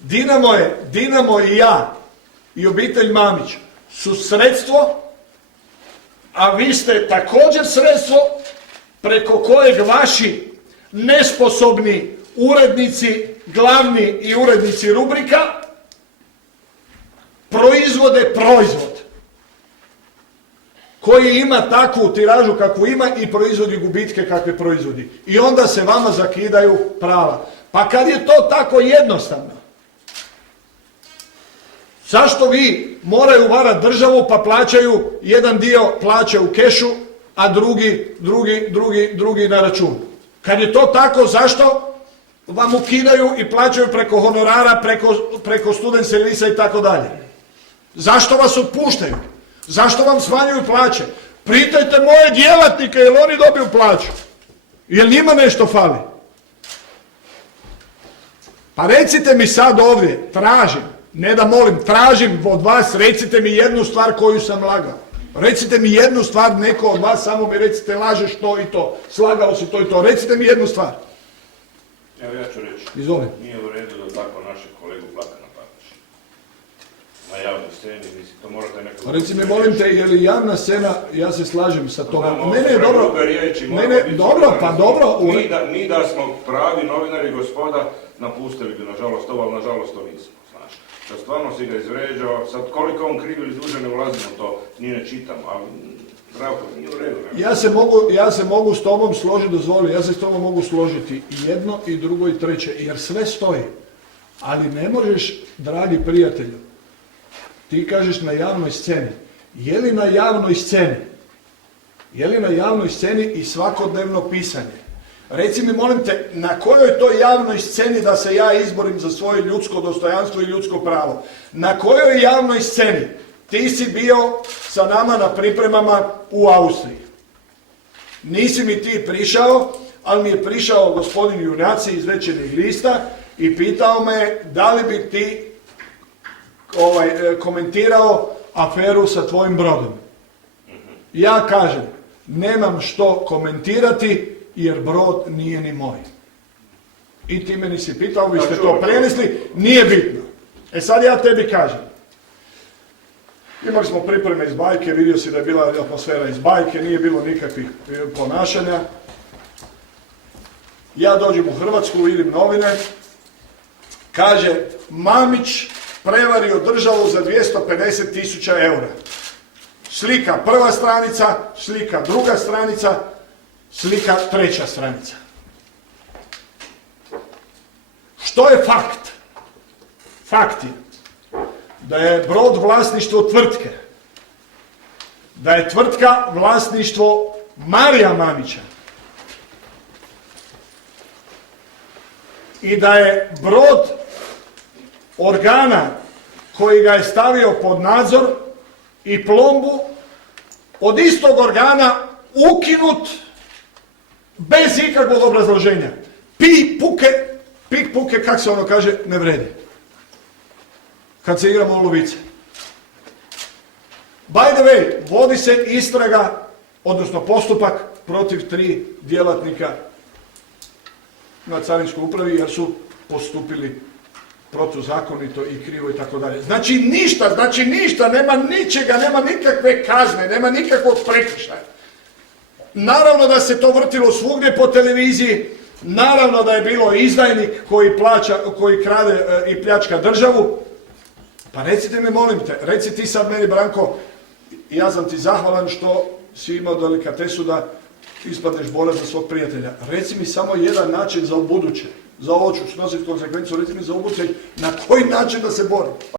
Dinamo i ja i obitelj Mamić su sredstvo, a vi ste također sredstvo preko kojeg vaši nesposobni urednici, glavni i urednici rubrika proizvode proizvod koji ima takvu tiražu kakvu ima i proizvodi gubitke kakve proizvodi. I onda se vama zakidaju prava. Pa kad je to tako jednostavno, zašto vi moraju varati državu pa plaćaju jedan dio plaće u kešu, a drugi na račun? Kad je to tako, zašto vam ukidaju i plaćaju preko honorara, preko student servisa i tako dalje? Zašto vas otpuštaju? Zašto vam smanjuju plaće? Pitajte moje djelatnike, jel oni dobiju plaću? Jel njima nešto fali? Pa recite mi sad ovdje, tražim, ne da molim, tražim od vas, recite mi jednu stvar koju sam lagao. Recite mi jednu stvar, neko od vas, samo mi recite lažeš to i to, slagao si to i to, recite mi jednu stvar. Evo ja ću reći, Izvolim. Nije u redu da tako našeg kolegu Plaka napadaš. Na javnoj sceni, mislim, to morate neko... Reci mi, molim te, je li javna scena, ja se slažem sa tobom. Dobro. Mi da smo pravi novinari, gospoda, napustili bi, nažalost, ovo, ali nažalost to nismo, znaš. Da stvarno si ga izvređao, sad koliko on kriv ili duže ne ulazimo to, ni ne čitamo, ali Zdravko, nije u redu. Ja se mogu s tobom složiti, dozvoli, ja se s tobom mogu složiti i jedno, i drugo, i treće, jer sve stoji. Ali ne možeš, dragi prijatelju, ti kažeš na javnoj sceni. Je li na javnoj sceni i svakodnevno pisanje? Reci mi, molim te, na kojoj to javnoj sceni da se ja izborim za svoje ljudsko dostojanstvo i ljudsko pravo? Na kojoj javnoj sceni ti si bio sa nama na pripremama u Austriji? Nisi mi ti prišao, ali mi je prišao gospodin Junaci iz Večernjeg lista i pitao me da li bi ti komentirao aferu sa tvojim brodom. Ja kažem, nemam što komentirati jer brod nije ni moj. I ti meni si pitao, vi ste to prenesli, nije bitno. E sad ja tebi kažem, imali smo pripreme iz bajke, vidio si da je bila atmosfera iz bajke, nije bilo nikakvih ponašanja. Ja dođem u Hrvatsku, vidim novine, kaže Mamić prevario državu za 250.000 eura. Slika prva stranica, slika druga stranica, slika treća stranica. Što je fakt? Fakt je da je brod vlasništvo tvrtke, da je tvrtka vlasništvo Marija Mamića i da je brod organa koji ga je stavio pod nadzor i plombu od istog organa ukinut bez ikakvog obrazloženja. Pik puke, kak se ono kaže, ne vredi. Kad se igramo u lovice. By the way, vodi se istraga, odnosno postupak protiv 3 djelatnika na carinskoj upravi jer su postupili protuzakonito i krivo i tako dalje. Znači ništa, nema ničega, nema nikakve kazne, nema nikakvog prekršaja. Naravno da se to vrtilo svugdje po televiziji, naravno da je bilo izdajnik koji krade i pljačka državu. Pa recite mi, molim te, reci ti sad meni, Branko, ja sam ti zahvalan što si imao delikatesu da ispadneš bolest za svog prijatelja. Reci mi samo jedan način za ubuduće, za ovo ću snositi konsekvencu, reci mi za ubuduće na koji način da se borim.